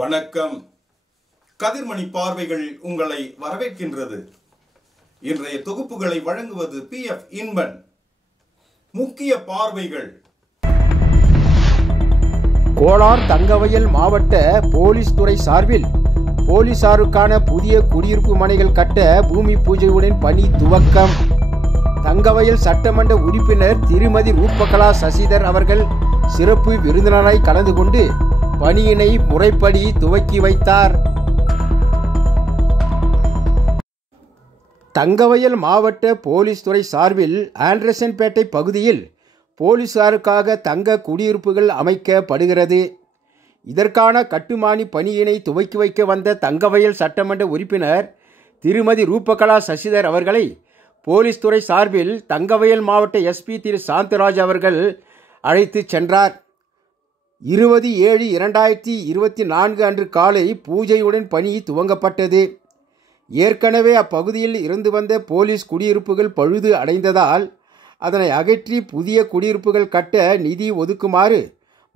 வணக்கம். கதிர்மணி பார்வைகள் உங்களை வரவேற்கின்றது. இன்றைய தொகுப்புகளை வழங்குவது PF இன்பன். முக்கிய பார்வைகள். கோலார் தங்கவயல் மாவட்ட போலீஸ் துறை சார்பில் போலீசாருக்கான புதிய குடியிருப்பு மனைகள் கட்ட பூமி பூஜையுடன் பணி துவக்கம். தங்கவயல் சட்டமன்ற உறுப்பினர் திருமதி ரூபகலா சசிதர் அவர்கள் சிறப்பு விருந்தினராய் கலந்து கொண்டு பணியினை முறைப்படி துவக்கி வைத்தார். தங்கவயல் மாவட்ட போலீஸ் துறை சார்பில் ஆண்டர்சன்பேட்டை பகுதியில் போலீசாருக்காக தங்க குடியிருப்புகள் அமைக்கப்படுகிறது. இதற்கான கட்டுமானி பணியினை துவக்கி வைக்க வந்த தங்கவயல் சட்டமன்ற உறுப்பினர் திருமதி ரூபகலா சசிதர் அவர்களை போலீஸ் துறை சார்பில் தங்கவயல் மாவட்ட SP திரு சாந்தராஜ் அவர்கள் அழைத்து சென்றார். 20/7/2024 அன்று காலை பூஜையுடன் பணி துவங்கப்பட்டது. ஏற்கனவே அப்பகுதியில் இருந்து வந்த போலீஸ் குடியிருப்புகள் பழுது அடைந்ததால் அதனை அகற்றி புதிய குடியிருப்புகள் கட்ட நிதி ஒதுக்குமாறு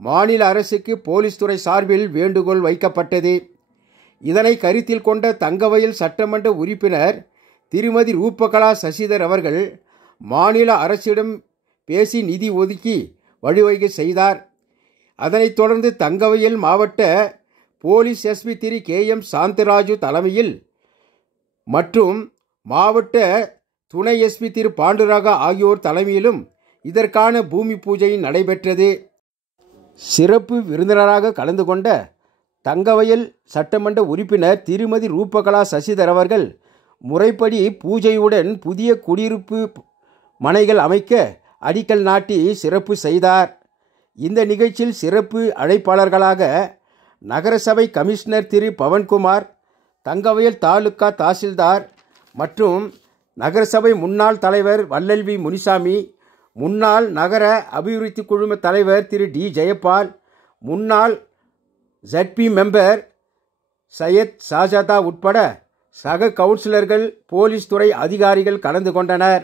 மாநில அரசுக்கு போலீஸ் துறை சார்பில் வேண்டுகோள் வைக்கப்பட்டது. இதனை கருத்தில் கொண்ட தங்கவயல் சட்டமன்ற உறுப்பினர் திருமதி ரூபகலா சசிதர் அவர்கள் மாநில அரசிடம் பேசி நிதி ஒதுக்கி வழிவகை செய்தார். அதனைத் தொடர்ந்து தங்கவயல் மாவட்ட போலீஸ் SP திரு KM சாந்தராஜு தலைமையில் மற்றும் மாவட்ட துணை SP திரு பாண்டுராகா ஆகியோர் தலைமையிலும் இதற்கான பூமி பூஜை நடைபெற்றது. சிறப்பு விருந்தினராக கலந்து கொண்ட தங்கவயல் சட்டமன்ற உறுப்பினர் திருமதி ரூபகலா சசிதர் அவர்கள் முறைப்படி பூஜையுடன் புதிய குடியிருப்பு மனைகள் அமைக்க அடிக்கல் நாட்டி சிறப்பு செய்தார். இந்த நிகழ்ச்சியில் சிறப்பு அழைப்பாளர்களாக நகரசபை கமிஷனர் திரு பவன்குமார், தங்கவயல் தாலுகா தாசில்தார் மற்றும் நகரசபை முன்னாள் தலைவர் வள்ளல்வி முனிசாமி, முன்னாள் நகர அபிவிருத்தி குழும தலைவர் திரு D ஜெயபால், முன்னாள் ZP மெம்பர் சையத் ஷாஜாதா உட்பட சக கவுன்சிலர்கள், போலீஸ் துறை அதிகாரிகள் கலந்து கொண்டனர்.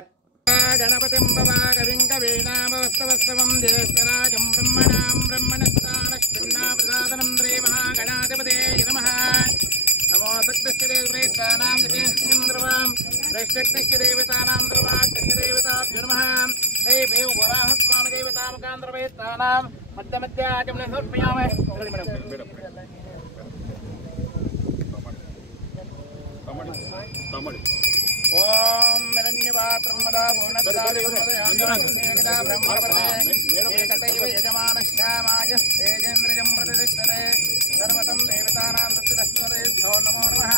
ओम हिरण्यपात्रं मदा पूर्णदारेकदा ब्रह्मपरमे एकतैव यजमानश्यामाय तेजेन्द्रियं प्रतिष्ठते सर्वतं देवतानां तत्तस्मदेभ्यो नमो नमः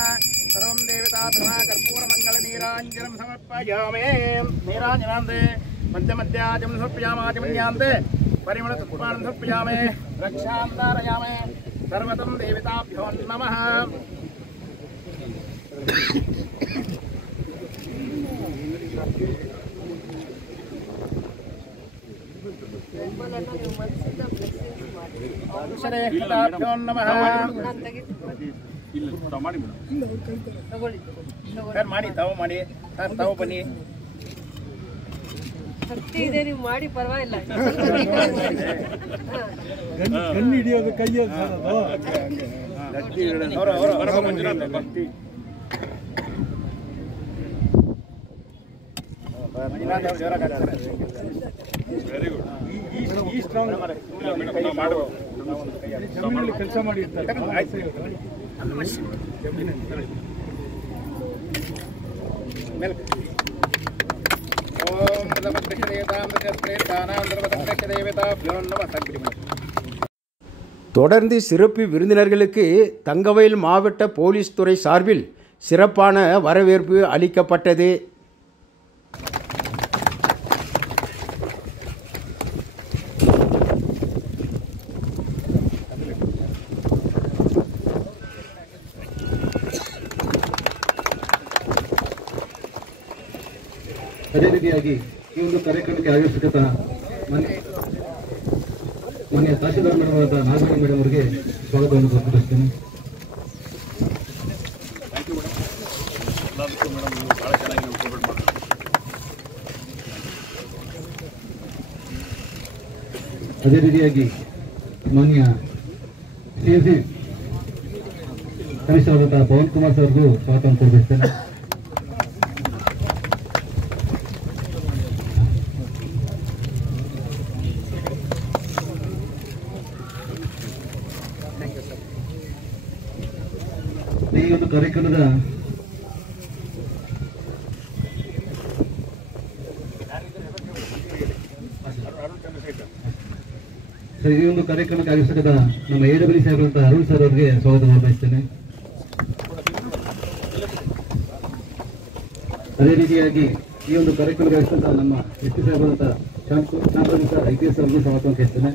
सर्वं देवताभ्यः कर्पूरमङ्गलनीराञ्जनं समर्पयामि नीराञ्जनान्ते मध्यमध्याजं समर्पयामाचमन्यान्ते परिमलतत्त्वान् समर्पयामि रक्षान्तारयामि सर्वतं देवताभ्यो नमः ಮಾಡಿ ತಾವು ಮಾಡಿ ತಾವು ಬನ್ನಿ ಶಕ್ತಿ ಇದೆ ನೀವು ಮಾಡಿ ಪರವಾಗಿಲ್ಲ ಗನ್ ಹಿಡಿಯೋದು ಕೈಯೋದು ವೆರಿ ಗುಡ್ ಈ ಸ್ಟ್ರಾಂಗ್ ಜಮೀನಲ್ಲಿ ಕೆಲಸ ಮಾಡಿರ್ತಾರೆ. தொடர்ந்து சிறப்பு விருந்தினர்களுக்கு தங்கவயல் மாவட்ட போலீஸ் துறை சார்பில் சிறப்பான வரவேற்பு அளிக்கப்பட்டது. ಅದೇ ರೀತಿಯಾಗಿ ಈ ಒಂದು ಕಾರ್ಯಕ್ರಮಕ್ಕೆ ಆಗಮಿಸಿದ ಮಾನ್ಯ ತಹಶೀಲ್ದಾರ್ ಮೇಡಮ್ ಆದ ನಾಗಮಣಿ ಮೇಡಮ್ ಅವರಿಗೆ ಸ್ವಾಗತವನ್ನು ಕೋರುತ್ತೇನೆ. ಅದೇ ರೀತಿಯಾಗಿ ಮಾನ್ಯ CSC ಕಮಿಷನರ್ ಆದಂತಹ ಪವನ್ ಕುಮಾರ್ ಸರ್ಗೂ ಸ್ವಾಗತವನ್ನು ಕೋರ್ಪಡಿಸ್ತೇನೆ. ಈ ಒಂದು ಕಾರ್ಯಕ್ರಮದ ಈ ಒಂದು ಕಾರ್ಯಕ್ರಮಕ್ಕೆ ಆಗಮಿಸಬೇಕಾದ ನಮ್ಮ AWD ಸಾಹೇಬರಂತಹ ಅರುಣ್ ಸರ್ ಅವರಿಗೆ ಸ್ವಾಗತ ಬಯಸ್ತೇನೆ. ಅದೇ ರೀತಿಯಾಗಿ ಈ ಒಂದು ಕಾರ್ಯಕ್ರಮಕ್ಕೆ ಆಗಮಿಸಿದಂತಹ ನಮ್ಮ SP ಸಾಹೇಬರಂತಹ ಶಾಂತ IPS ಅವರಿಗೆ ಸ್ವಾಗತ ಬಯಸ್ತೇನೆ.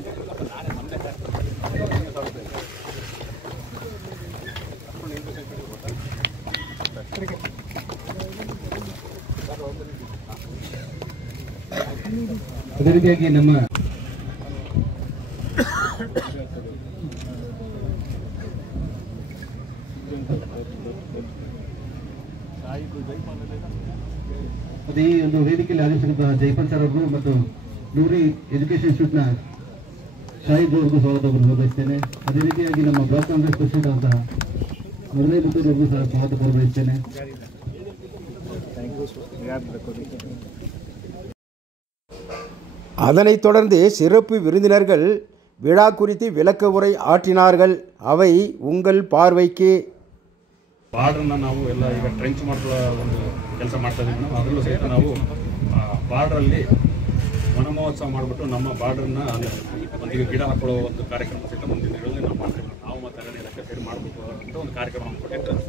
ಅದೇ ರೀತಿಯಾಗಿ ನಮ್ಮ ಅದೇ ಈ ಒಂದು ವೇದಿಕೆಯಲ್ಲಿ ಆಗಮಿಸಿದಂತಹ ಜೈಪಾಲ್ ಸರ್ ಅವರು ಮತ್ತು ನೂರಿ ಎಜುಕೇಶನ್ ಇನ್ಸ್ಟಿಟ್ಯೂಟ್ನ ಶಾಹಿದ್ ಅವ್ರಿಗೂ ಸ್ವಾಗತವನ್ನು ಬಯಸ್ತೇನೆ. ಅದೇ ರೀತಿಯಾಗಿ ನಮ್ಮ ಬ್ಲಾಕ್ ಕಾಂಗ್ರೆಸ್ ಪ್ರೆಸಿಡೆಂಟ್ ಅಂತಹ ಮುರಳಿ ಮುತ್ತೂರಿಗೂ ಸಹ ಸ್ವಾಗತ ಬಯಸ್ತೇನೆ. அதனைத் தொடர்ந்து சிறப்பு விருந்தினர்கள் விழா குறித்து விளக்க உரை ஆற்றினார்கள். அவை உங்கள் பார்வைக்கு. ಬಾರ್ಡ್ರನ್ನ ನಾವು ಎಲ್ಲ ಈಗ ಟ್ರೆಂಚ್ ಮಾಡುವ ಒಂದು ಕೆಲಸ ಮಾಡ್ತಾ ಇದ್ದೀವಿ ನಾವು. ಅದರಲ್ಲೂ ಸಹಿತ ನಾವು ಬಾರ್ಡ್ರಲ್ಲಿ ವನ ಮಹೋತ್ಸವ ಮಾಡಿಬಿಟ್ಟು ನಮ್ಮ ಬಾರ್ಡ್ರನ್ನ ಒಂದಿಗೆ ಗಿಡ ಹಾಕೊಳ್ಳೋ ಒಂದು ಕಾರ್ಯಕ್ರಮ ಸಹಿತ ಮುಂದಿನ ದಿನಗಳಲ್ಲಿ ನಾವು ಮಾಡ್ತೀವಿ. ನಾವು ಮತ್ತು ಅರಣ್ಯ ಇಲಾಖೆ ಸೇರಿ ಮಾಡಬೇಕು ಅಂತ ಒಂದು ಕಾರ್ಯಕ್ರಮ ಕೊಟ್ಟಿರ್ತಾರೆ.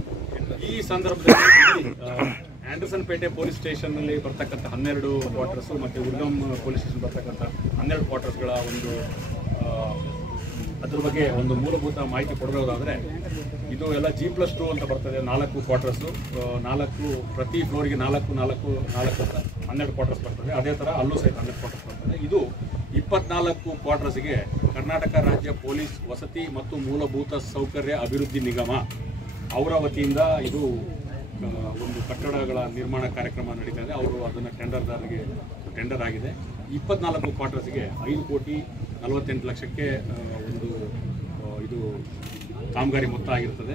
ಈ ಸಂದರ್ಭದಲ್ಲಿ ಆಂಡರ್ಸನ್ ಪೇಟೆ ಪೊಲೀಸ್ ಸ್ಟೇಷನ್ನಲ್ಲಿ ಬರ್ತಕ್ಕಂಥ 12 ಕ್ವಾರ್ಟರ್ಸು ಮತ್ತು ಉರ್ಗಮ್ ಪೊಲೀಸ್ ಸ್ಟೇಷನ್ ಬರ್ತಕ್ಕಂಥ 12 ಕ್ವಾರ್ಟರ್ಸ್ಗಳ ಒಂದು ಅದ್ರ ಬಗ್ಗೆ ಒಂದು ಮೂಲಭೂತ ಮಾಹಿತಿ ಕೊಡೋದಾದರೆ, ಇದು ಎಲ್ಲ G+2 ಅಂತ ಬರ್ತದೆ. 4 ಕ್ವಾರ್ಟರ್ಸು, 4 ಪ್ರತಿ ಫ್ಲೋರಿಗೆ 4 12 ಕ್ವಾರ್ಟರ್ಸ್ ಬರ್ತದೆ. ಅದೇ ಥರ ಅಲ್ಲೂ ಸಹಿತ 12 ಕ್ವಾರ್ಟರ್ಸ್ ಬರ್ತದೆ. ಇದು 24 ಕ್ವಾರ್ಟರ್ಸ್ಗೆ ಕರ್ನಾಟಕ ರಾಜ್ಯ ಪೊಲೀಸ್ ವಸತಿ ಮತ್ತು ಮೂಲಭೂತ ಸೌಕರ್ಯ ಅಭಿವೃದ್ಧಿ ನಿಗಮ ಅವರ ವತಿಯಿಂದ ಇದು ಒಂದು ಕಟ್ಟಡಗಳ ನಿರ್ಮಾಣ ಕಾರ್ಯಕ್ರಮ ನಡೀತಾ ಇದೆ. ಅವರು ಅದನ್ನು ಟೆಂಡರ್ ಆಗಿದೆ. 24 ಕ್ವಾರ್ಟರ್ಸ್ಗೆ 5,48,00,000ಕ್ಕೆ ಒಂದು ಇದು ಕಾಮಗಾರಿ ಮೊತ್ತ ಆಗಿರ್ತದೆ.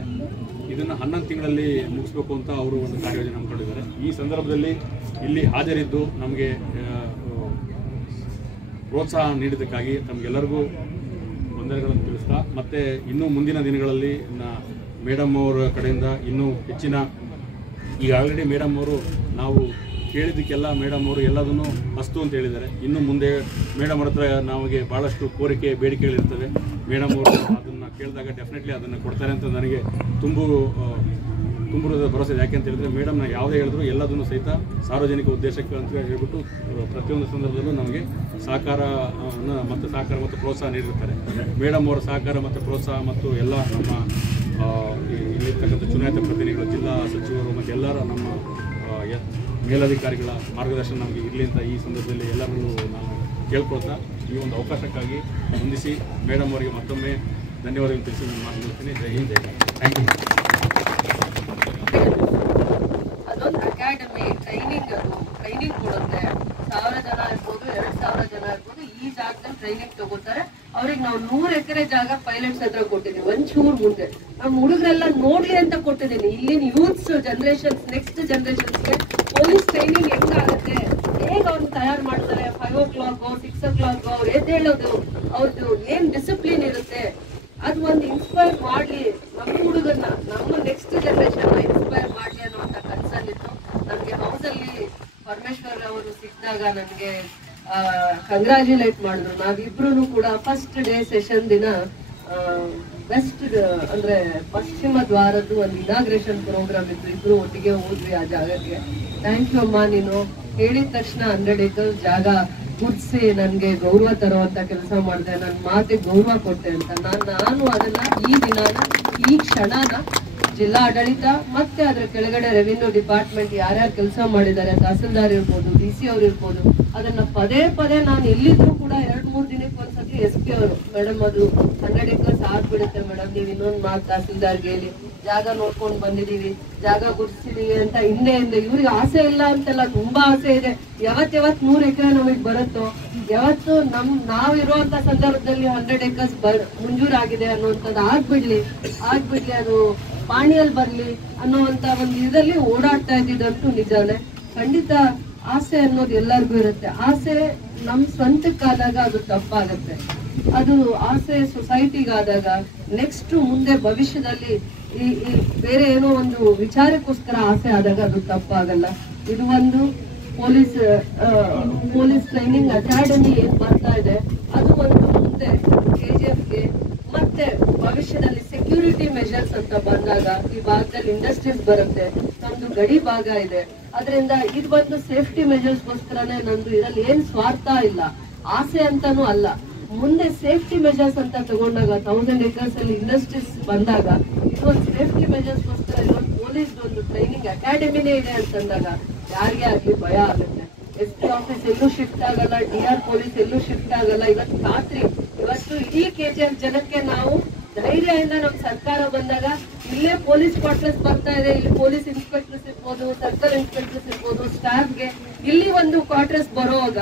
ಇದನ್ನು 11 ತಿಂಗಳಲ್ಲಿ ಮುಗಿಸ್ಬೇಕು ಅಂತ ಅವರು ಒಂದು ಕಾರ್ಯಯೋಜನೆ ಹಮ್ಮಿಕೊಂಡಿದ್ದಾರೆ. ಈ ಸಂದರ್ಭದಲ್ಲಿ ಇಲ್ಲಿ ಹಾಜರಿದ್ದು ನಮಗೆ ಪ್ರೋತ್ಸಾಹ ನೀಡಿದ್ದಕ್ಕಾಗಿ ತಮಗೆಲ್ಲರಿಗೂ ವಂದನೆಗಳನ್ನು ತಿಳಿಸ್ತಾ, ಮತ್ತು ಇನ್ನೂ ಮುಂದಿನ ದಿನಗಳಲ್ಲಿ ಮೇಡಮ್ ಅವರ ಕಡೆಯಿಂದ ಇನ್ನೂ ಹೆಚ್ಚಿನ, ಈಗ ಆಲ್ರೆಡಿ ಮೇಡಮ್ ಅವರು ನಾವು ಕೇಳಿದ್ದಕ್ಕೆಲ್ಲ ಮೇಡಮ್ ಅವರು ಎಲ್ಲದನ್ನು ಅಸ್ತು ಅಂತ ಹೇಳಿದ್ದಾರೆ. ಇನ್ನು ಮುಂದೆ ಮೇಡಮ್ ಅವ್ರ ಹತ್ರ ನಮಗೆ ಭಾಳಷ್ಟು ಕೋರಿಕೆ ಬೇಡಿಕೆಗಳಿರ್ತವೆ. ಮೇಡಮ್ ಅವರು ಅದನ್ನು ಕೇಳಿದಾಗ ಡೆಫಿನೆಟ್ಲಿ ಅದನ್ನು ಕೊಡ್ತಾರೆ ಅಂತ ನನಗೆ ತುಂಬ ಭರವಸೆ ಇದೆ. ಯಾಕೆ ಅಂತ ಹೇಳಿದ್ರೆ ಮೇಡಮ್ನ ಯಾವುದೇ ಹೇಳಿದ್ರು ಎಲ್ಲದನ್ನು ಸಹಿತ ಸಾರ್ವಜನಿಕ ಉದ್ದೇಶಕ್ಕೆ ಅಂತ ಹೇಳ್ಬಿಟ್ಟು ಪ್ರತಿಯೊಂದು ಸಂದರ್ಭದಲ್ಲೂ ನಮಗೆ ಸಹಕಾರ ಮತ್ತು ಪ್ರೋತ್ಸಾಹ ನೀಡಿರ್ತಾರೆ. ಮೇಡಮ್ ಅವರ ಸಹಕಾರ ಮತ್ತು ಪ್ರೋತ್ಸಾಹ ಮತ್ತು ಎಲ್ಲ ನಮ್ಮ ಇಲ್ಲಿರ್ತಕ್ಕಂಥ ಚುನಾಯಿತ ಪ್ರತಿನಿಧಿಗಳು, ಜಿಲ್ಲಾ ಸಚಿವರು ಮತ್ತು ಎಲ್ಲರ ನಮ್ಮ ಮೇಲಧಿಕಾರಿಗಳ ಮಾರ್ಗದರ್ಶನ ನಮಗೆ ಇರಲಿ ಅಂತ ಈ ಸಂದರ್ಭದಲ್ಲಿ ಎಲ್ಲರನ್ನೂ ನಾನು ಕೇಳ್ಕೊಳ್ತಾ ಈ ಒಂದು ಅವಕಾಶಕ್ಕಾಗಿ ಹೊಂದಿಸಿ ಮೇಡಮ್ ಅವರಿಗೆ ಮತ್ತೊಮ್ಮೆ ಧನ್ಯವಾದಗಳು ತಿಳಿಸಿ ನಾನು ಮಾತನಾಡ್ತೀನಿ. ಜೈ ಹಿಂದ್, ಜೈ ಭಾರತ್. Thank you. ಅದೊಂದು ಅಕಾಡೆಮಿ ಟ್ರೈನಿಂಗ್ ಕೊಡುತ್ತೆ. 1000 ಜನ ಇರ್ಬೋದು, 2000 ಜನ ಇರ್ಬೋದು, ಈ ಜಾಗದಲ್ಲಿ ಟ್ರೈನಿಂಗ್ ತಗೋತಾರೆ. ಅವ್ರಿಗೆ ನಾವು 100 ಎಕರೆ ಜಾಗ ಪೈಲಟ್ಸ್ ಹತ್ರ ಕೊಟ್ಟಿದ್ದೀವಿ. ಒಂಚೂರು ಮುಂದೆ ನಮ್ಮ ಹುಡುಗರೆಲ್ಲ ನೋಡ್ಲಿ ಅಂತ ಕೊಟ್ಟಿದ್ದೀನಿ. ಇಲ್ಲಿನ ಯೂತ್ಸ್ ಜನರೇಷನ್ಸ್, ನೆಕ್ಸ್ಟ್ ಜನರೇಷನ್ಸ್ಗೆ ಪೊಲೀಸ್ ಟ್ರೈನಿಂಗ್ ಹೆಂಗಾಗುತ್ತೆ, ಹೇಗೆ ಅವ್ರನ್ನ ತಯಾರು ಮಾಡ್ತಾರೆ, 5 o'clock 6 o'clock ಅವ್ರು ಎದ್ದೇಳೋದು, ಅವ್ರದ್ದು ಏನ್ ಡಿಸಿಪ್ಲಿನ್ ಇರುತ್ತೆ, ಅದು ಒಂದು ಇನ್ಸ್ಪೈರ್ ಮಾಡ್ಲಿ ನಮ್ಮ ಹುಡುಗರನ್ನ, ನಮ್ಮ ನೆಕ್ಸ್ಟ್ ಜನರೇಷನ್ ಇನ್ಸ್ಪೈರ್ ಮಾಡ್ಲಿ ಅನ್ನುವಂತ ಕನ್ಸರ್ನ್ ಇತ್ತು ನನಗೆ. ಹೌಸಲ್ಲಿ ಪರಮೇಶ್ವರ್ ಅವರು ಸಿಕ್ಕಿದಾಗ ನನಗೆ ಕಂಗ್ರಾಚ್ಯುಲೇಟ್ ಮಾಡಿದ್ರು. ನಾವಿಬ್ರು ಕೂಡ ಫಸ್ಟ್ ಡೇ ಸೆಷನ್ ದಿನ ವೆಸ್ಟ್ ಅಂದ್ರೆ ಪಶ್ಚಿಮ ದ್ವಾರದ್ದು ಒಂದು ಇನಾಗ್ರೇಷನ್ ಪ್ರೋಗ್ರಾಮ್ ಇತ್ತು. ಇಬ್ರು ಒಟ್ಟಿಗೆ ಹೋದ್ವಿ ಆ ಜಾಗಕ್ಕೆ. ಥ್ಯಾಂಕ್ ಯು ಅಮ್ಮ, ನೀನು ಹೇಳಿದ ತಕ್ಷಣ 100 acres ಜಾಗ ಗುರ್ಸಿ ನನ್ಗೆ ಗೌರವ ತರುವಂತ ಕೆಲಸ ಮಾಡಿದೆ, ನನ್ನ ಮಾತಿಗೆ ಗೌರವ ಕೊಟ್ಟೆ ಅಂತ. ನಾನು ಅದನ್ನ ಈ ದಿನಾನ, ಈ ಕ್ಷಣನ ಜಿಲ್ಲಾ ಆಡಳಿತ ಮತ್ತೆ ಅದ್ರ ಕೆಳಗಡೆ ರೆವಿನ್ಯೂ ಡಿಪಾರ್ಟ್ಮೆಂಟ್ ಯಾರ್ಯಾರು ಕೆಲಸ ಮಾಡಿದ್ದಾರೆ, ತಹಸೀಲ್ದಾರ್ ಇರ್ಬೋದು, DC ಅವ್ರು ಇರ್ಬೋದು, ಅದನ್ನ ಪದೇ ನಾನು ಎಲ್ಲಿದ್ರು ಕೂಡ 2-3 ದಿನಕ್ಕೆ ಒಂದ್ಸತಿ SP ಅವರು, ಮೇಡಮ್ ಅದು 100 acres ಆಗ್ಬಿಡುತ್ತೆ ಮೇಡಮ್, ನೀವು ಇನ್ನೊಂದು ಮಾತು ತಹಸೀಲ್ದಾರ್ಗೆ ಹೇಳಿ, ಜಾಗ ನೋಡ್ಕೊಂಡು ಬಂದಿದೀವಿ, ಜಾಗ ಗುರ್ಸಿದೀವಿ ಅಂತ ಹಿಂದೆ ಇವ್ರಿಗೆ ಆಸೆ ಇಲ್ಲ ಅಂತೆಲ್ಲ, ತುಂಬಾ ಆಸೆ ಇದೆ. ಯಾವತ್ 100 ಎಕರೆ ನಮಗ್ ಬರುತ್ತೋ, ಯಾವತ್ತು ನಾವಿರುವಂತ ಸಂದರ್ಭದಲ್ಲಿ 100 acres ಮಂಜೂರಾಗಿದೆ ಅನ್ನುವಂಥದ್ದು ಆಗ್ಬಿಡ್ಲಿ. ಅದು ಪಾಣಿಯಲ್ಲಿ ಬರ್ಲಿ ಅನ್ನೋವಂತ ಒಂದು ಇದರಲ್ಲಿ ಓಡಾಡ್ತಾ ಇದ್ದಿದ್ದಂತೂ ನಿಜಾನೇ. ಖಂಡಿತ ಆಸೆ ಅನ್ನೋದು ಎಲ್ಲರಿಗೂ ಇರುತ್ತೆ. ಆಸೆ ನಮ್ ಸ್ವಂತಕ್ಕಾದಾಗ ಅದು ತಪ್ಪಾಗತ್ತೆ. ಅದು ಆಸೆ ಸೊಸೈಟಿಗಾದಾಗ ನೆಕ್ಸ್ಟ್ ಮುಂದೆ ಭವಿಷ್ಯದಲ್ಲಿ ಈ ಬೇರೆ ಏನೋ ಒಂದು ವಿಚಾರಕ್ಕೋಸ್ಕರ ಆಸೆ ಆದಾಗ ಅದು ತಪ್ಪಾಗಲ್ಲ. ಇದು ಒಂದು ಪೊಲೀಸ್ ಟ್ರೈನಿಂಗ್ ಅಕಾಡೆಮಿ ಏನ್ ಬರ್ತಾ ಇದೆ ಅದು ಒಂದು ಮುಂದೆ KGFಗೆ ಮತ್ತೆ ಭವಿಷ್ಯದಲ್ಲಿ ಸೆಕ್ಯೂರಿಟಿ ಮೆಷರ್ಸ್ ಅಂತ ಬಂದಾಗ ಈ ಭಾಗದಲ್ಲಿ ಇಂಡಸ್ಟ್ರೀಸ್ ಬರುತ್ತೆ, ನಮ್ದು ಗಡಿ ಭಾಗ ಇದೆ, ಅದರಿಂದ ಇದು ಒಂದು ಸೇಫ್ಟಿ ಮೆಷರ್ಸ್ಗೋಸ್ಕರನೇ ನಂದು. ಇದರಲ್ಲಿ ಏನ್ ಸ್ವಾರ್ಥ ಇಲ್ಲ, ಆಸೆ ಅಂತಾನೂ ಅಲ್ಲ. ಮುಂದೆ ಸೇಫ್ಟಿ ಮೆಷರ್ಸ್ ಅಂತ ತಗೊಂಡಾಗ 1000 acres ಅಲ್ಲಿ ಇಂಡಸ್ಟ್ರೀಸ್ ಬಂದಾಗ ಇದೊಂದು ಸೇಫ್ಟಿ ಮೆಷರ್ಸ್ಗೋಸ್ಕರ ಇದೊಂದು ಪೊಲೀಸ್ ಒಂದು ಟ್ರೈನಿಂಗ್ ಅಕಾಡೆಮಿನೇ ಇದೆ ಅಂತಂದಾಗ ಯಾರಿಗೆ ಆಗ್ಲಿ ಭಯ ಆಗುತ್ತೆ. SP ಆಫೀಸ್ ಎಲ್ಲೂ ಶಿಫ್ಟ್ ಆಗಲ್ಲ, DR ಪೊಲೀಸ್ ಎಲ್ಲೂ ಶಿಫ್ಟ್ ಆಗಲ್ಲ. ಇವತ್ತು ಖಾತ್ರಿ, ಇವತ್ತು ಇಡೀ KGF ಜನಕ್ಕೆ ನಾವು ಧೈರ್ಯದಿಂದ ನಮ್ ಸರ್ಕಾರ ಬಂದಾಗ ಇಲ್ಲೇ ಪೊಲೀಸ್ ಕ್ವಾರ್ಟರ್ಸ್ ಬರ್ತಾ ಇದೆ, ಇಲ್ಲಿ ಪೊಲೀಸ್ ಇನ್ಸ್ಪೆಕ್ಟರ್ಸ್ ಇರ್ಬೋದು, ಸರ್ಕಲ್ ಇನ್ಸ್ಪೆಕ್ಟರ್ಸ್ ಇರ್ಬೋದು, ಸ್ಟಾಫ್ಗೆ ಇಲ್ಲಿ ಒಂದು ಕ್ವಾರ್ಟರ್ಸ್ ಬರೋವಾಗ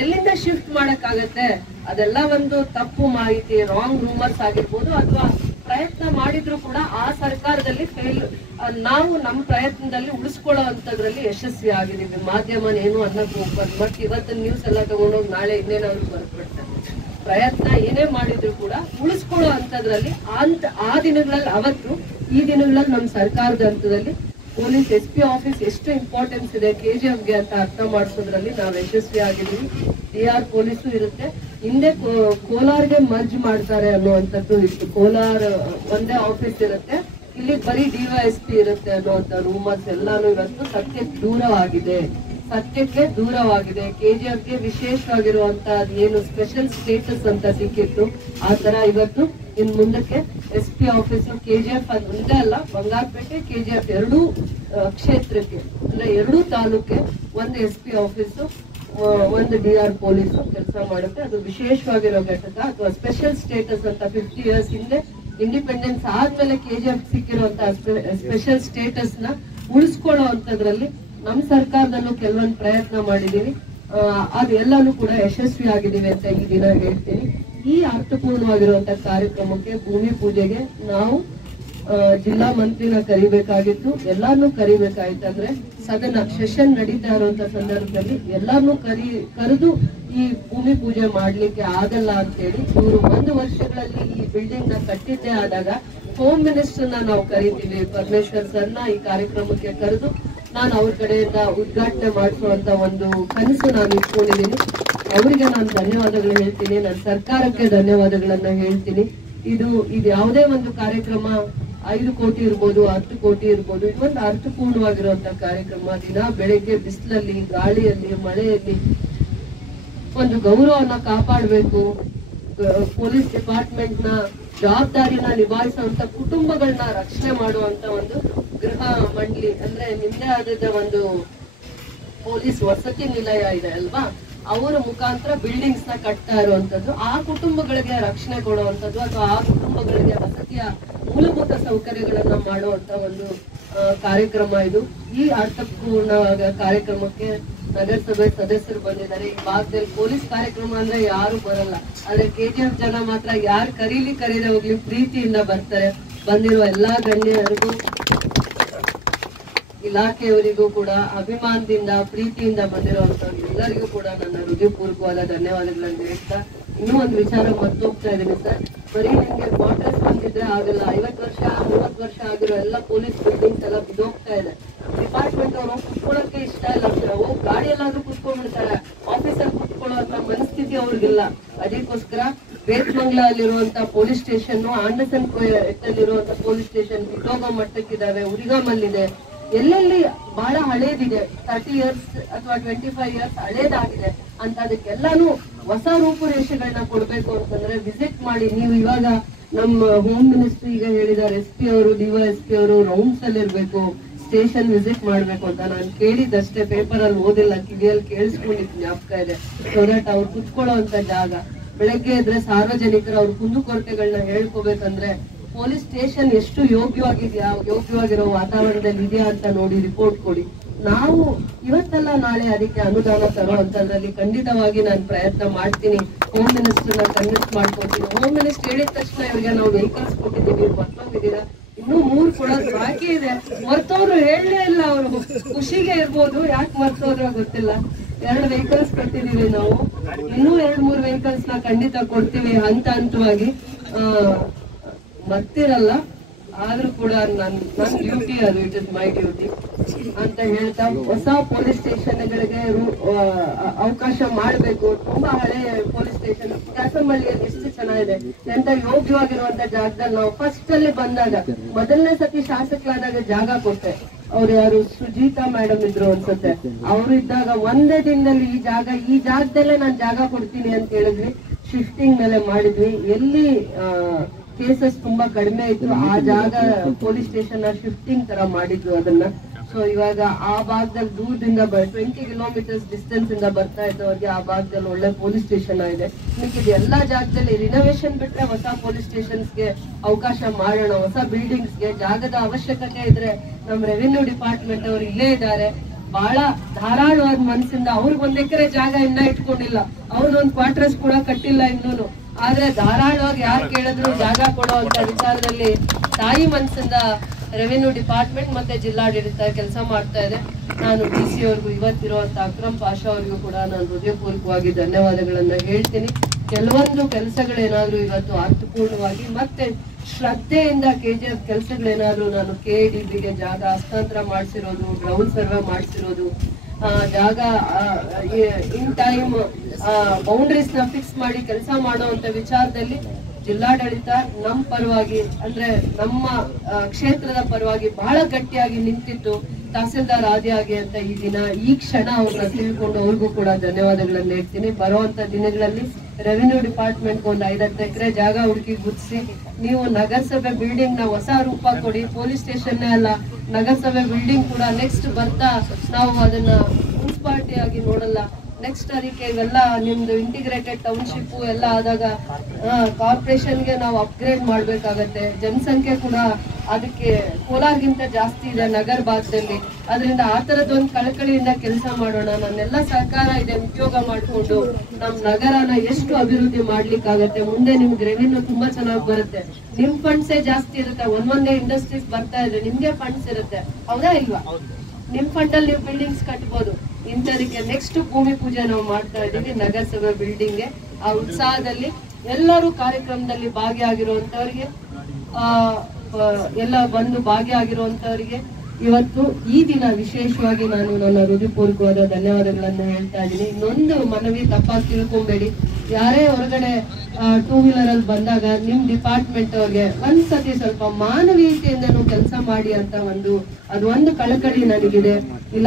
ಎಲ್ಲಿಂದ ಶಿಫ್ಟ್ ಮಾಡಕ್ಕಾಗತ್ತೆ? ಅದೆಲ್ಲ ಒಂದು ತಪ್ಪು ಮಾಹಿತಿ, ರಾಂಗ್ ರೂಮರ್ಸ್ ಆಗಿರ್ಬೋದು, ಅಥವಾ ಪ್ರಯತ್ನ ಮಾಡಿದ್ರು ಕೂಡ ಆ ಸರ್ಕಾರದಲ್ಲಿ ನಾವು ನಮ್ಮ ಪ್ರಯತ್ನದಲ್ಲಿ ಉಳಿಸ್ಕೊಳ್ಳೋ ಅಂತದ್ರಲ್ಲಿ ಯಶಸ್ವಿ ಆಗಿದೀವಿ. ಮಾಧ್ಯಮ ಏನು ಅನ್ನೋದು ಹೋಗ್ಬಾರ್ದು. ಬಟ್ ಇವತ್ತಿನ ನ್ಯೂಸ್ ಎಲ್ಲ ತಗೊಂಡೋಗಿ ನಾಳೆ ಇನ್ನೇನಾದ್ರು ಬರ್ಬಿಡ್ತಾರೆ. ಪ್ರಯತ್ನ ಏನೇ ಮಾಡಿದ್ರು ಕೂಡ ಉಳಿಸ್ಕೊಳ್ಳೋ ಅಂತದ್ರಲ್ಲಿ ಆ ದಿನಗಳಲ್ಲಿ ಅವತ್ತು ಈ ದಿನಗಳಲ್ಲಿ ನಮ್ಮ ಸರ್ಕಾರದ ಹಂತದಲ್ಲಿ ಪೊಲೀಸ್ SP ಆಫೀಸ್ ಎಷ್ಟು ಇಂಪಾರ್ಟೆನ್ಸ್ ಇದೆ KGFಗೆ ಅಂತ ಅರ್ಥ ಮಾಡಿಸೋದ್ರಲ್ಲಿ ನಾವು ಯಶಸ್ವಿ ಆಗಿದ್ದೀವಿ. DR ಪೊಲೀಸು ಇರುತ್ತೆ, ಹಿಂದೆ ಕೋಲಾರ್ಗೆ ಮರ್ಜ್ ಮಾಡ್ತಾರೆ ಅನ್ನುವಂಥದ್ದು ಇತ್ತು. ಕೋಲಾರ ಒಂದೇ ಆಫೀಸ್ ಇರುತ್ತೆ, ಇಲ್ಲಿ ಬರೀ DYSP ಇರುತ್ತೆ ಅನ್ನುವಂಥ ರೂಮರ್ಸ್ ಎಲ್ಲಾನು ಇವತ್ತು ಸತ್ಯಕ್ಕೆ ದೂರವಾಗಿದೆ. KGFಗೆ ವಿಶೇಷವಾಗಿರುವಂತ ಏನು ಸ್ಪೆಷಲ್ ಸ್ಟೇಟಸ್ ಅಂತ ಸಿಕ್ಕಿತ್ತು, ಆ ತರ ಇವತ್ತು ಇನ್ ಮುಂದಕ್ಕೆ SP ಆಫೀಸ್ KGF ಅದು ಒಂದೇ ಅಲ್ಲ, ಬಂಗಾರಪೇಟೆ KGF ಎರಡೂ ಕ್ಷೇತ್ರಕ್ಕೆ ಅಂದ್ರೆ ಎರಡೂ ತಾಲೂಕೆ ಒಂದು SP ಆಫೀಸು, ಒಂದು DR ಪೊಲೀಸು ಕೆಲಸ ಮಾಡುತ್ತೆ. ಅದು ವಿಶೇಷವಾಗಿರೋ ಘಟಕ ಅಥವಾ ಸ್ಪೆಷಲ್ ಸ್ಟೇಟಸ್ ಅಂತ 50 years ಹಿಂದೆ ಇಂಡಿಪೆಂಡೆನ್ಸ್ ಆದ್ಮೇಲೆ KGF ಸಿಕ್ಕಿರುವಂತಹ ಸ್ಪೆಷಲ್ ಸ್ಟೇಟಸ್ ನ ಉಳಿಸ್ಕೊಳ್ಳೋ ಅಂತದ್ರಲ್ಲಿ ನಮ್ಮ ಸರ್ಕಾರದಲ್ಲೂ ಕೆಲವೊಂದು ಪ್ರಯತ್ನ ಮಾಡಿದೀವಿ. ಅದು ಎಲ್ಲಾನು ಕೂಡ ಯಶಸ್ವಿ ಆಗಿದೀವಿ ಅಂತ ಈ ದಿನ ಹೇಳ್ತೀನಿ. ಈ ಅರ್ಥಪೂರ್ಣವಾಗಿರುವಂತಹ ಕಾರ್ಯಕ್ರಮಕ್ಕೆ ಭೂಮಿ ಪೂಜೆಗೆ ನಾವು ಜಿಲ್ಲಾ ಮಂತ್ರಿನ ಕರಿಬೇಕಾಗಿತ್ತು, ಎಲ್ಲಾರ್ನು ಕರಿಬೇಕಾಯ್ತಂದ್ರೆ ಸದನ ಸೆಷನ್ ನಡೀತಾ ಇರುವಂತ ಸಂದರ್ಭದಲ್ಲಿ ಎಲ್ಲಾರ್ನು ಕರೆದು ಈ ಭೂಮಿ ಪೂಜೆ ಮಾಡ್ಲಿಕ್ಕೆ ಆಗಲ್ಲ ಅಂತೇಳಿ ಇವರು 1 ವರ್ಷಗಳಲ್ಲಿ ಈ ಬಿಲ್ಡಿಂಗ್ ನ ಕಟ್ಟಿದ್ದೇ ಆದಾಗ ಹೋಮ್ ಮಿನಿಸ್ಟರ್ನ ನಾವು ಕರಿತೀವಿ, ಪರಮೇಶ್ವರ್ ಸರ್ನ ಈ ಕಾರ್ಯಕ್ರಮಕ್ಕೆ ಕರೆದು ನಾನು ಅವ್ರ ಕಡೆಯಿಂದ ಉದ್ಘಾಟನೆ ಮಾಡಿಸುವಂತ ಒಂದು ಕನಸು ನಾನು ಇಟ್ಕೊಂಡಿದ್ದೀನಿ. ಅವರಿಗೆ ನಾನು ಧನ್ಯವಾದಗಳು ಹೇಳ್ತೀನಿ, ನನ್ನ ಸರ್ಕಾರಕ್ಕೆ ಧನ್ಯವಾದಗಳನ್ನ ಹೇಳ್ತೀನಿ. ಇದು ಯಾವುದೇ ಒಂದು ಕಾರ್ಯಕ್ರಮ 5 ಕೋಟಿ ಇರ್ಬೋದು, 10 ಕೋಟಿ ಇರ್ಬೋದು, ಇದೊಂದು ಅರ್ಥಪೂರ್ಣವಾಗಿರುವಂತ ಕಾರ್ಯಕ್ರಮ. ದಿನ ಬೆಳಿಗ್ಗೆ ಬಿಸಿಲಲ್ಲಿ, ಗಾಳಿಯಲ್ಲಿ, ಮಳೆಯಲ್ಲಿ ಒಂದು ಗೌರವನ ಕಾಪಾಡಬೇಕು. ಪೊಲೀಸ್ ಡಿಪಾರ್ಟ್ಮೆಂಟ್ ನ ಜವಾಬ್ದಾರಿನ ನಿಭಾಯಿಸುವಂತ ಕುಟುಂಬಗಳನ್ನ ರಕ್ಷಣೆ ಮಾಡುವಂತ ಒಂದು ಗೃಹ ಮಂಡಳಿ ಅಂದ್ರೆ ನಿನ್ನೆ ಆದ ಒಂದು ಪೊಲೀಸ್ ವಸತಿ ನಿಲಯ ಇದೆ ಅಲ್ವಾ, ಅವರ ಮುಖಾಂತರ ಬಿಲ್ಡಿಂಗ್ಸ್ ನ ಕಟ್ತಾ ಇರುವಂತದ್ದು, ಆ ಕುಟುಂಬಗಳಿಗೆ ರಕ್ಷಣೆ ಕೊಡುವಂತದ್ದು ಅಥವಾ ಆ ಕುಟುಂಬಗಳಿಗೆ ವಸತಿಯ ಮೂಲಭೂತ ಸೌಕರ್ಯಗಳನ್ನ ಮಾಡುವಂತ ಒಂದು ಕಾರ್ಯಕ್ರಮ ಇದು. ಈ ಅರ್ಥಪೂರ್ಣ ಕಾರ್ಯಕ್ರಮಕ್ಕೆ ನಗರಸಭೆ ಸದಸ್ಯರು ಬಂದಿದ್ದಾರೆ. ಈ ಭಾಗದಲ್ಲಿ ಪೊಲೀಸ್ ಕಾರ್ಯಕ್ರಮ ಅಂದ್ರೆ ಯಾರು ಬರಲ್ಲ, ಆದ್ರೆ KGF ಜನ ಮಾತ್ರ ಯಾರು ಕರೀದೇ ಹೋಗ್ಲಿ ಪ್ರೀತಿಯಿಂದ ಬರ್ತಾರೆ. ಬಂದಿರುವ ಎಲ್ಲಾ ಗಣ್ಯರಿಗೂ ಇಲಾಖೆಯವರಿಗೂ ಕೂಡ ಅಭಿಮಾನದಿಂದ ಪ್ರೀತಿಯಿಂದ ಬಂದಿರುವಂತವ್ರು ಎಲ್ಲರಿಗೂ ಕೂಡ ನನ್ನ ಹೃದಯಪೂರ್ವಕವಾದ ಧನ್ಯವಾದಗಳನ್ನು ಹೇಳ್ತಾ ಇನ್ನೂ ಒಂದು ವಿಚಾರ ಮರ್ತೋಗ್ತಾ ಇದ್ದೀನಿ ಸರ್. ಬರೀ ನಿಮ್ಗೆ ಕ್ವಾರ್ಟರ್ಸ್ ಬಂದಿದ್ರೆ ಆಗಲ್ಲ, 50 ವರ್ಷ 30 ವರ್ಷ ಆಗಿರೋ ಎಲ್ಲ ಪೊಲೀಸ್ ಬಿಲ್ಡಿಂಗ್ಸ್ ಎಲ್ಲ ಬಿದ್ದೋಗ್ತಾ ಇದೆ. ಡಿಪಾರ್ಟ್ಮೆಂಟ್ ಅವರು ಕುತ್ಕೊಳ್ಳೋಕೆ ಇಷ್ಟ ಇಲ್ಲ ಸರ್, ಹೋಗಿ ಗಾಡಿಯಲ್ಲಾದ್ರೂ ಕುತ್ಕೊಂಡ್ಬಿಡ್ತಾರೆ, ಆಫೀಸಲ್ಲಿ ಕುತ್ಕೊಳ್ಳುವಂತ ಮನಸ್ಥಿತಿ ಅವ್ರಿಗಿಲ್ಲ. ಅದಕ್ಕೋಸ್ಕರ ಬೇತ್ಮಂಗ್ಲ ಅಲ್ಲಿರುವಂತ ಪೊಲೀಸ್ ಸ್ಟೇಷನ್, ಆಂಡರ್ಸನ್ ಎಟ್ಟಲ್ಲಿರುವಂತ ಪೊಲೀಸ್ ಸ್ಟೇಷನ್ ಬಿದ್ದೋಗೋ ಮಟ್ಟಕ್ಕಿದಾವೆ, ಉರಿಗಾಮಲ್ಲಿದೆ, ಎಲ್ಲೆಲ್ಲಿ ಬಹಳ ಹಳೇದಿದೆ, 30 years ಅಥವಾ 25 years ಹಳೇದಾಗಿದೆ ಅಂತ ಅದಕ್ಕೆಲ್ಲಾನು ಹೊಸ ರೂಪುರೇಷೆಗಳನ್ನ ಕೊಡ್ಬೇಕು ಅಂತಂದ್ರೆ ವಿಸಿಟ್ ಮಾಡಿ. ನೀವು ಇವಾಗ ನಮ್ಮ ಹೋಮ್ ಮಿನಿಸ್ಟ್ರಿ ಈಗ ಹೇಳಿದ್ದಾರೆ, SP ಅವರು DYSP ಅವರು ರೌಂಡ್ಸ್ ಅಲ್ಲಿ ಇರ್ಬೇಕು, ಸ್ಟೇಷನ್ ವಿಸಿಟ್ ಮಾಡ್ಬೇಕು ಅಂತ ನಾನು ಕೇಳಿದ್ದಷ್ಟೇ, ಪೇಪರ್ ಅಲ್ಲಿ ಓದಿಲ್ಲ, ಕಿವಿಯಲ್ಲಿ ಕೇಳಿಸ್ಕೊಂಡಿದ್ದು ಜ್ಞಾಪಕ ಇದೆ. ಸೊ ದಟ್ ಅವ್ರು ಕುತ್ಕೊಳ್ಳೋ ಅಂತ ಜಾಗ, ಬೆಳಗ್ಗೆ ಇದ್ರೆ ಸಾರ್ವಜನಿಕರು ಅವ್ರ ಕುಂದುಕೊರತೆಗಳನ್ನ ಹೇಳ್ಕೋಬೇಕಂದ್ರೆ ಪೊಲೀಸ್ ಸ್ಟೇಷನ್ ಎಷ್ಟು ಯೋಗ್ಯವಾಗಿರೋ ವಾತಾವರಣದಲ್ಲಿ ಇದೆಯಾ ಅಂತ ನೋಡಿ ರಿಪೋರ್ಟ್ ಕೊಡಿ. ನಾವು ಇವತ್ತಲ್ಲ ನಾಳೆ ಅದಕ್ಕೆ ಅನುದಾನ ತರೋ ಅಂತದ್ರಲ್ಲಿ ಖಂಡಿತವಾಗಿ ನಾನು ಪ್ರಯತ್ನ ಮಾಡ್ತೀನಿ. ಹೋಮ್ ಮಿನಿಸ್ಟರ್ನ ಕನ್ವಿನ್ಸ್ ಮಾಡ್ಕೊತೀನಿ. ಹೋಮ್ ಮಿನಿಸ್ಟರ್ ಹೇಳಿದ ತಕ್ಷಣ ಇವ್ರಿಗೆ ನಾವು ವೆಹಿಕಲ್ಸ್ ಕೊಟ್ಟಿದ್ದೀವಿ, ಮತ್ತೊಂದಿದ್ದೀರಾ, ಇನ್ನೂ 3 ಕೊಡೋದು ಬಾಕಿ ಇದೆ. ಮರ್ತೋದ್ರು ಹೇಳಲೇ ಇಲ್ಲ ಅವರು. ಖುಷಿಗೆ ಇರ್ಬೋದು, ಯಾಕೆ ಮರ್ತೋದ್ರ ಗೊತ್ತಿಲ್ಲ. 2 ವೆಹಿಕಲ್ಸ್ ಕೊಟ್ಟಿದೀವಿ ನಾವು. ಇನ್ನೂ 2-3 ವೆಹಿಕಲ್ಸ್ ನ ಖಂಡಿತ ಕೊಡ್ತೀವಿ ಹಂತವಾಗಿ. ಮರ್ತಿರಲ್ಲ, ಆದ್ರೂ ಕೂಡ ನನ್ನ ಡ್ಯೂಟಿ ಅದು, ಇಟ್ ಇಸ್ ಮೈ ಡ್ಯೂಟಿ ಅಂತ ಹೇಳ್ತಾ, ಹೊಸ ಪೊಲೀಸ್ ಸ್ಟೇಷನ್ಗಳಿಗೆ ಅವಕಾಶ ಮಾಡಬೇಕು. ತುಂಬಾ ಹಳೆ ಪೊಲೀಸ್ ಸ್ಟೇಷನ್ ಕ್ಯಾಸಂಬಳ್ಳಿಯಲ್ಲಿ ಎಷ್ಟು ಚೆನ್ನಾಗಿದೆ, ಎಂತ ಯೋಗ್ಯವಾಗಿರುವಂತ ಜಾಗದಲ್ಲಿ ನಾವು ಫಸ್ಟ್ ಅಲ್ಲಿ ಬಂದಾಗ, ಮೊದಲನೇ ಸತಿ ಶಾಸಕರಾದಾಗ ಜಾಗ ಕೊಟ್ಟೆ. ಅವ್ರು ಯಾರು ಸುಜೀತಾ ಮೇಡಮ್ ಇದ್ರು ಅನ್ಸುತ್ತೆ, ಅವ್ರು ಇದ್ದಾಗ ಒಂದೇ ದಿನದಲ್ಲಿ ಈ ಜಾಗದಲ್ಲೇ ನಾನು ಜಾಗ ಕೊಡ್ತೀನಿ ಅಂತ ಹೇಳಿದ್ವಿ. ಶಿಫ್ಟಿಂಗ್ ಮೇಲೆ ಮಾಡಿದ್ವಿ. ಎಲ್ಲಿ ಕೇಸಸ್ ತುಂಬಾ ಕಡಿಮೆ ಇತ್ತು ಆ ಜಾಗ ಪೊಲೀಸ್ ಸ್ಟೇಷನ್ ಶಿಫ್ಟಿಂಗ್ ತರ ಮಾಡಿದ್ರು ಅದನ್ನ. ಸೊ ಇವಾಗ ಆ ಭಾಗದಲ್ಲಿ ದೂರದಿಂದ 20 ಕಿಲೋಮೀಟರ್ಸ್ ಡಿಸ್ಟೆನ್ಸ್ ಇಂದ ಬರ್ತಾ ಇದ್ದವ್ರಿಗೆ ಆ ಭಾಗದಲ್ಲಿ ಒಳ್ಳೆ ಪೊಲೀಸ್ ಸ್ಟೇಷನ್ ಆಗಿದೆ. ಮಿಕ್ಕಿದ ಎಲ್ಲಾ ಜಾಗದಲ್ಲಿ ರಿನೋವೇಷನ್ ಬಿಟ್ರೆ ಹೊಸ ಪೊಲೀಸ್ ಸ್ಟೇಷನ್ಸ್ಗೆ ಅವಕಾಶ ಮಾಡೋಣ. ಹೊಸ ಬಿಲ್ಡಿಂಗ್ಸ್ಗೆ ಜಾಗದ ಅವಶ್ಯಕತೆ ಇದ್ರೆ ನಮ್ ರೆವಿನ್ಯೂ ಡಿಪಾರ್ಟ್ಮೆಂಟ್ ಅವರು ಇಲ್ಲೇ ಇದ್ದಾರೆ. ಬಹಳ ಧಾರಾಳವಾದ ಮನಸ್ಸಿಂದ ಅವ್ರಿಗೆ 1 ಎಕರೆ ಜಾಗ ಇನ್ನ ಇಟ್ಕೊಂಡಿಲ್ಲ, ಅವ್ರದೊಂದು ಕ್ವಾರ್ಟರ್ಸ್ ಕೂಡ ಕಟ್ಟಿಲ್ಲ ಇನ್ನೂನು. ಆದ್ರೆ ಧಾರಾಳವಾಗಿ ಯಾರು ಕೇಳಿದ್ರು ಜಾಗ ಕೊಡುವಂತ ವಿಚಾರದಲ್ಲಿ ತಾಯಿ ಮನಸ್ಸಿಂದ ರೆವಿನ್ಯೂ ಡಿಪಾರ್ಟ್ಮೆಂಟ್ ಮತ್ತೆ ಜಿಲ್ಲಾಡಳಿತ ಕೆಲಸ ಮಾಡ್ತಾ ಇದೆ. ನಾನು DC ಅವ್ರಿಗೂ ಇವತ್ತಿರುವಂತ ಅಕ್ರಮ್ ಪಾಷಾ ಅವ್ರಿಗೂ ಕೂಡ ನಾನು ಹೃದಯಪೂರ್ವಕವಾಗಿ ಧನ್ಯವಾದಗಳನ್ನ ಹೇಳ್ತೀನಿ. ಕೆಲವೊಂದು ಕೆಲಸಗಳೇನಾದ್ರೂ ಇವತ್ತು ಅರ್ಥಪೂರ್ಣವಾಗಿ ಮತ್ತೆ ಶ್ರದ್ಧೆಯಿಂದ KGF ಕೆಲಸಗಳೇನಾದ್ರೂ ನಾನು KDBಗೆ ಜಾಗ ಹಸ್ತಾಂತರ ಮಾಡಿಸಿರೋದು, ಗ್ರೌಂಡ್ ಸರ್ವೆ ಮಾಡಿಸಿರೋದು, ಜಾಗ ಇನ್ ಟೈಮ್ ಬೌಂಡ್ರೀಸ್ ನ ಫಿಕ್ಸ್ ಮಾಡಿ ಕೆಲಸ ಮಾಡುವಂತ ವಿಚಾರದಲ್ಲಿ ಜಿಲ್ಲಾಡಳಿತ ನಮ್ಮ ಪರವಾಗಿ, ಅಂದ್ರೆ ನಮ್ಮ ಕ್ಷೇತ್ರದ ಪರವಾಗಿ ಬಹಳ ಗಟ್ಟಿಯಾಗಿ ನಿಂತಿತ್ತು. ತಹಸೀಲ್ದಾರ್ ಆದಿಯಾಗಿ ಅಂತ ಈ ದಿನ ಈ ಕ್ಷಣ ಅವ್ರನ್ನ ತಿಳ್ಕೊಂಡು ಅವ್ರಿಗೂ ಕೂಡ ಧನ್ಯವಾದಗಳನ್ನ ಹೇಳ್ತೀನಿ. ಬರುವಂತ ದಿನಗಳಲ್ಲಿ ರೆವಿನ್ಯೂ ಡಿಪಾರ್ಟ್ಮೆಂಟ್ ಒಂದು 5-10 ಎಕರೆ ಜಾಗ ಹುಡುಕಿ ಗುರ್ತಿಸಿ ನೀವು ನಗರಸಭೆ ಬಿಲ್ಡಿಂಗ್ ನ ಹೊಸ ರೂಪ ಕೊಡಿ. ಪೊಲೀಸ್ ಸ್ಟೇಷನ್ ಅಲ್ಲ, ನಗರಸಭೆ ಬಿಲ್ಡಿಂಗ್ ಕೂಡ ನೆಕ್ಸ್ಟ್ ಬರ್ತಾ ನಾವು ಅದನ್ನ ಮುನ್ಸಿಪಾಲಿಟಿ ಆಗಿ ನೋಡಲ್ಲ. ನೆಕ್ಸ್ಟ್ ಅದಕ್ಕೆ ಇವೆಲ್ಲ ನಿಮ್ದು ಇಂಟಿಗ್ರೇಟೆಡ್ ಟೌನ್ಶಿಪ್ ಎಲ್ಲ ಆದಾಗ ಕಾರ್ಪೊರೇಷನ್ಗೆ ನಾವು ಅಪ್ಗ್ರೇಡ್ ಮಾಡ್ಬೇಕಾಗತ್ತೆ. ಜನಸಂಖ್ಯೆ ಕೂಡ ಅದಕ್ಕೆ ಕೋಲಾರ್ಗಿಂತ ಜಾಸ್ತಿ ಇದೆ ನಗರ ಭಾಗದಲ್ಲಿ. ಅದರಿಂದ ಆ ತರದೊಂದು ಕಳಕಳಿಯಿಂದ ಕೆಲಸ ಮಾಡೋಣ. ನನ್ನೆಲ್ಲ ಸಹಕಾರ ಇದೆ, ಉದ್ಯೋಗ ಮಾಡಿಕೊಂಡು ನಮ್ ನಗರನ ಎಷ್ಟು ಅಭಿವೃದ್ಧಿ ಮಾಡ್ಲಿಕ್ಕಾಗತ್ತೆ. ಮುಂದೆ ನಿಮ್ಗೆ ರೆವಿನ್ಯೂ ತುಂಬಾ ಚೆನ್ನಾಗಿ ಬರುತ್ತೆ. ನಿಮ್ ಫಂಡ್ಸೇ ಜಾಸ್ತಿ ಇರುತ್ತೆ. ಒಂದೊಂದೇ ಇಂಡಸ್ಟ್ರೀಸ್ ಬರ್ತಾ ಇದೆ, ನಿಮ್ಗೆ ಫಂಡ್ಸ್ ಇರುತ್ತೆ, ಹೌದಾ ಇಲ್ವಾ? ನಿಮ್ ಫಂಡ್ ಅಲ್ಲಿ ನೀವು ಬಿಲ್ಡಿಂಗ್ಸ್ ಕಟ್ಬೋದು. ಇಂಥದಕ್ಕೆ ನೆಕ್ಸ್ಟ್ ಭೂಮಿ ಪೂಜೆ ನಾವು ಮಾಡ್ತಾ ಇದ್ದೀವಿ ನಗರಸಭೆ ಬಿಲ್ಡಿಂಗ್ಗೆ. ಆ ಉತ್ಸಾಹದಲ್ಲಿ ಎಲ್ಲರೂ ಕಾರ್ಯಕ್ರಮದಲ್ಲಿ ಭಾಗಿಯಾಗಿರುವಂತವರಿಗೆ ಎಲ್ಲ ಬಂದು ಭಾಗಿಯಾಗಿರುವಂತವರಿಗೆ ಇವತ್ತು ಈ ದಿನ ವಿಶೇಷವಾಗಿ ನಾನು ನನ್ನ ಹೃದಯಪೂರ್ವಕವಾದ ಧನ್ಯವಾದಗಳನ್ನ ಹೇಳ್ತಾ ಇದ್ದೀನಿ. ಇನ್ನೊಂದು ಮನವಿ, ತಪ್ಪಾಗಿ ತಿಳ್ಕೊಂಬೇಡಿ. ಯಾರೇ ಹೊರಗಡೆ 2 ವೀಲರ್ ಅಲ್ಲಿ ಬಂದಾಗ ನಿಮ್ ಡಿಪಾರ್ಟ್ಮೆಂಟ್ ಅವ್ರಿಗೆ ಒಂದ್ಸತಿ ಸ್ವಲ್ಪ ಮಾನವೀಯತೆಯಿಂದನೂ ಕೆಲಸ ಮಾಡಿ ಅಂತ ಒಂದು ಕಳಕಳಿ ನನಗಿದೆ. ಇಲ್ಲ